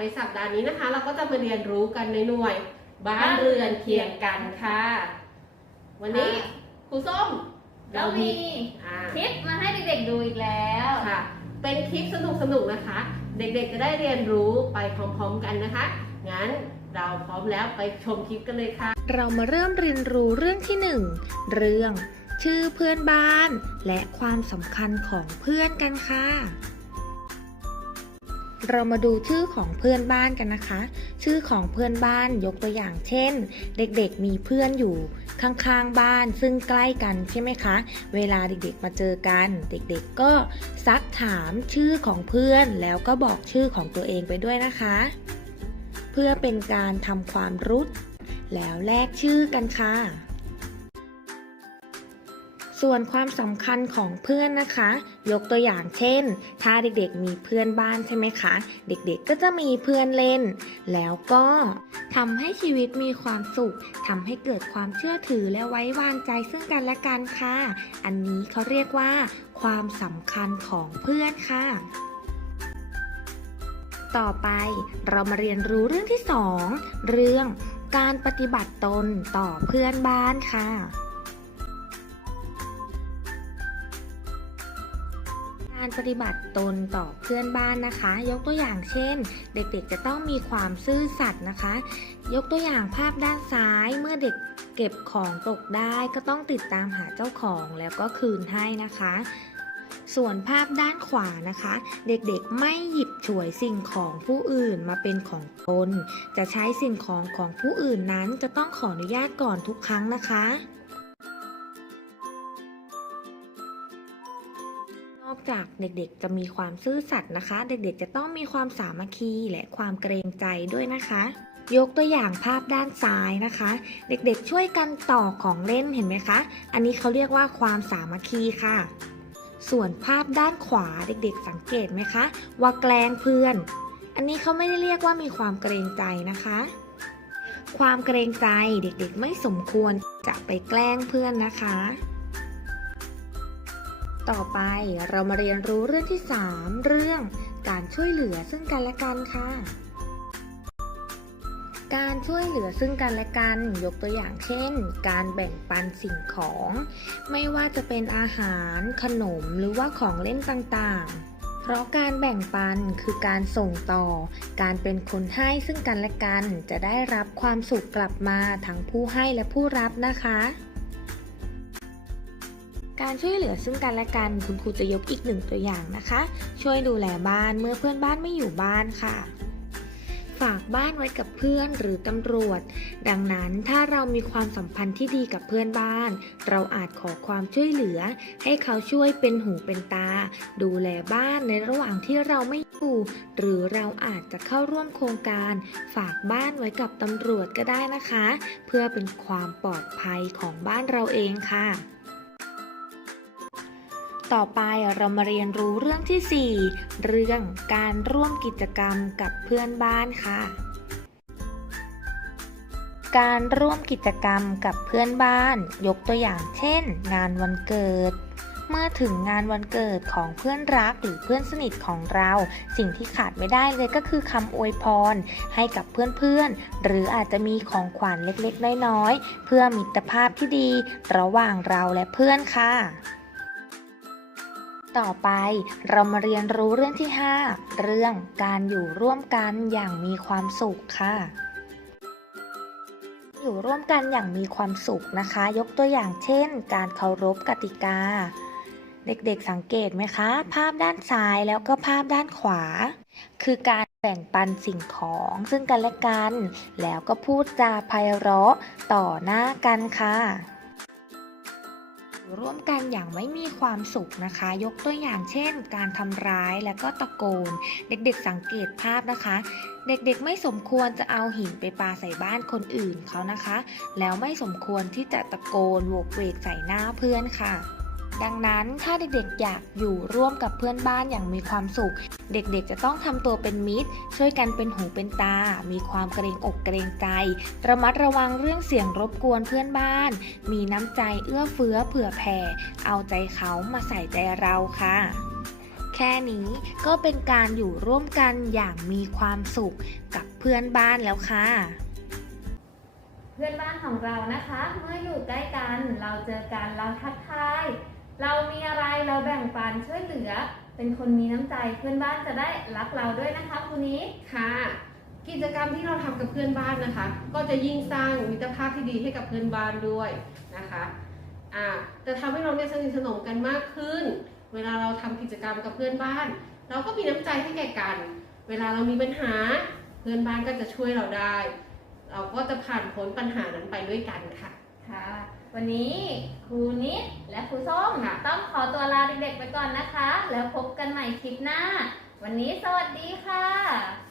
ในสัปดาห์นี้นะคะ เราก็จะมาเรียนรู้กันในหน่วย บ้านเรือนเคียงกันค่ะ วันนี้ครูส้มเรามีอ่าคลิปมาให้เด็กๆดูอีกแล้วค่ะ เป็นคลิปสนุกๆนะคะ เด็กๆจะได้เรียนรู้ไปพร้อมๆกันนะคะ งั้นเราพร้อมแล้วไปชมคลิปกันเลยค่ะ เรามาเริ่มเรียนรู้เรื่องที่หนึ่งเรื่องชื่อเพื่อนบ้าน และความสำคัญของเพื่อนกันค่ะ เรามาดูชื่อของเพื่อนบ้านกันนะคะ ชื่อของเพื่อนบ้านยกตัวอย่างเช่น เด็กๆมีเพื่อนอยู่ข้างๆบ้านซึ่งใกล้กันใช่ไหมคะ เวลาเด็กๆมาเจอกัน เด็กๆก็ซักถามชื่อของเพื่อนแล้วก็บอกชื่อของตัวเองไปด้วยนะคะ เพื่อเป็นการทำความรู้แล้วแลกชื่อกันค่ะ ส่วนความสำคัญของเพื่อนนะคะ ยกตัวอย่างเช่น ถ้าเด็กๆมีเพื่อนบ้านใช่ไหมคะ เด็กๆก็จะมีเพื่อนเล่น แล้วก็ทำให้ชีวิตมีความสุขทำให้เกิดความเชื่อถือและไว้วางใจซึ่งกันและกันค่ะ อันนี้เขาเรียกว่า ความสำคัญของเพื่อนค่ะต่อไปเรามาเรียนรู้เรื่องที่สองเรื่องการปฏิบัติตนต่อเพื่อนบ้านค่ะ การปฏิบัติตนต่อเพื่อนบ้านนะคะ ยกตัวอย่างเช่น เด็กๆจะต้องมีความซื่อสัตย์นะคะ ยกตัวอย่างภาพด้านซ้ายเมื่อเด็กเก็บของตกได้ก็ต้องติดตามหาเจ้าของแล้วก็คืนให้นะคะ ส่วนภาพด้านขวานะคะ เด็กๆไม่หยิบฉวยสิ่งของผู้อื่นมาเป็นของตน จะใช้สิ่งของของผู้อื่นนั้นจะต้องขออนุญาตก่อนทุกครั้งนะคะ จากเด็กๆ จะมีความซื่อสัตย์นะคะ เด็กๆ จะต้องมีความสามัคคีและความเกรงใจด้วยนะคะ ยกตัวอย่างภาพด้านซ้ายนะคะ เด็กๆช่วยกันต่อของเล่นเห็นไหมคะ อันนี้เขาเรียกว่าความสามัคคีค่ะ ส่วนภาพด้านขวาเด็กๆ สังเกตไหมคะ ว่าแกล้งเพื่อน อันนี้เขาไม่ได้เรียกว่ามีความเกรงใจนะคะ ความเกรงใจเด็กๆ ไม่สมควรจะไปแกล้งเพื่อนนะคะ ต่อไปเรามาเรียนรู้เรื่องที่ 3 เรื่องการช่วยเหลือซึ่งกันและกันค่ะ การช่วยเหลือซึ่งกันและกันยกตัวอย่างเช่น การแบ่งปันสิ่งของ ไม่ว่าจะเป็นอาหาร ขนมหรือว่าของเล่นต่างๆเพราะการแบ่งปันคือการส่งต่อ การเป็นคนให้ซึ่งกันและกันจะได้รับความสุขกลับมาทั้งผู้ให้และผู้รับนะคะ การช่วยเหลือซึ่งกันและกันคุณครูจะยกอีกหนึ่งตัวอย่างนะคะ ช่วยดูแลบ้านเมื่อเพื่อนบ้านไม่อยู่บ้านค่ะ ฝากบ้านไว้กับเพื่อนหรือตำรวจ ดังนั้นถ้าเรามีความสัมพันธ์ที่ดีกับเพื่อนบ้าน เราอาจขอความช่วยเหลือ ให้เขาช่วยเป็นหูเป็นตา ดูแลบ้านในระหว่างที่เราไม่อยู่ หรือเราอาจจะเข้าร่วมโครงการ ฝากบ้านไว้กับตำรวจก็ได้นะคะ เพื่อเป็นความปลอดภัยของบ้านเราเองค่ะ ต่อไปเรามาเรียนรู้เรื่องที่ 4 เรื่องการร่วมกิจกรรมกับเพื่อนบ้านค่ะ การร่วมกิจกรรมกับเพื่อนบ้าน ยกตัวอย่างเช่น งานวันเกิด เมื่อถึงงานวันเกิดของเพื่อนรักหรือเพื่อนสนิทของเรา สิ่งที่ขาดไม่ได้เลยก็คือคำอวยพร ให้กับเพื่อนๆ หรืออาจจะมีของขวัญเล็กๆ น้อยๆ เพื่อมิตรภาพที่ดี ระหว่างเราและเพื่อนค่ะ ต่อไปเรามาเรียนรู้เรื่องที่ 5 เรื่องการอยู่ร่วมกันอย่างมีความสุขค่ะ อยู่ร่วมกันอย่างมีความสุขนะคะ ยกตัวอย่างเช่น การเคารพกติกา เด็กๆสังเกตไหมคะ ภาพด้านซ้ายแล้วก็ภาพด้านขวา คือการแบ่งปันสิ่งของซึ่งกันและกัน แล้วก็พูดจาไพเราะต่อหน้ากันค่ะ ร่วมกันอย่างไม่มีความสุขนะคะ ยกตัวอย่างเช่น การทำร้ายและก็ตะโกน เด็กๆสังเกตภาพนะคะ เด็กๆไม่สมควรจะเอาหินไปปาใส่บ้านคนอื่นเขานะคะ แล้วไม่สมควรที่จะตะโกนโวกเวกใส่หน้าเพื่อนค่ะ ดังนั้นถ้าเด็กๆอยากอยู่ร่วมกับเพื่อนบ้านอย่างมีความสุข เด็กๆจะต้องทำตัวเป็นมิตร ช่วยกันเป็นหูเป็นตา มีความเกรงอกเกรงใจ ระมัดระวังเรื่องเสียงรบกวนเพื่อนบ้าน มีน้ำใจเอื้อเฟื้อเผื่อแผ่ เอาใจเขามาใส่ใจเราค่ะแค่นี้ก็เป็นการอยู่ร่วมกันอย่างมีความสุขกับเพื่อนบ้านแล้วค่ะ เพื่อนบ้านของเรานะคะ เมื่ออยู่ใกล้กันเราเจอกันเราทักทาย เรามีอะไรเราแบ่งปันช่วยเหลือ เป็นคนมีน้ำใจเพื่อนบ้านจะได้รักเราด้วยนะคะคุณนี้ ค่ะ กิจกรรมที่เราทำกับเพื่อนบ้านนะคะ ก็จะยิ่งสร้างมิตรภาพที่ดีให้กับเพื่อนบ้านด้วยนะคะอ่าจะทำให้เราเนี่ยสนิทสนมกันมากขึ้น เวลาเราทำกิจกรรมกับเพื่อนบ้าน เราก็มีน้ำใจให้แก่กัน เวลาเรามีปัญหา เพื่อนบ้านก็จะช่วยเราได้ เราก็จะผ่านพ้นปัญหานั้นไปด้วยกันค่ะ ค่ะ วันนี้ครูนิดและครูส้มค่ะต้องขอตัวลาเด็กๆไปก่อนนะคะ แล้วพบกันใหม่คลิปหน้า วันนี้สวัสดีค่ะ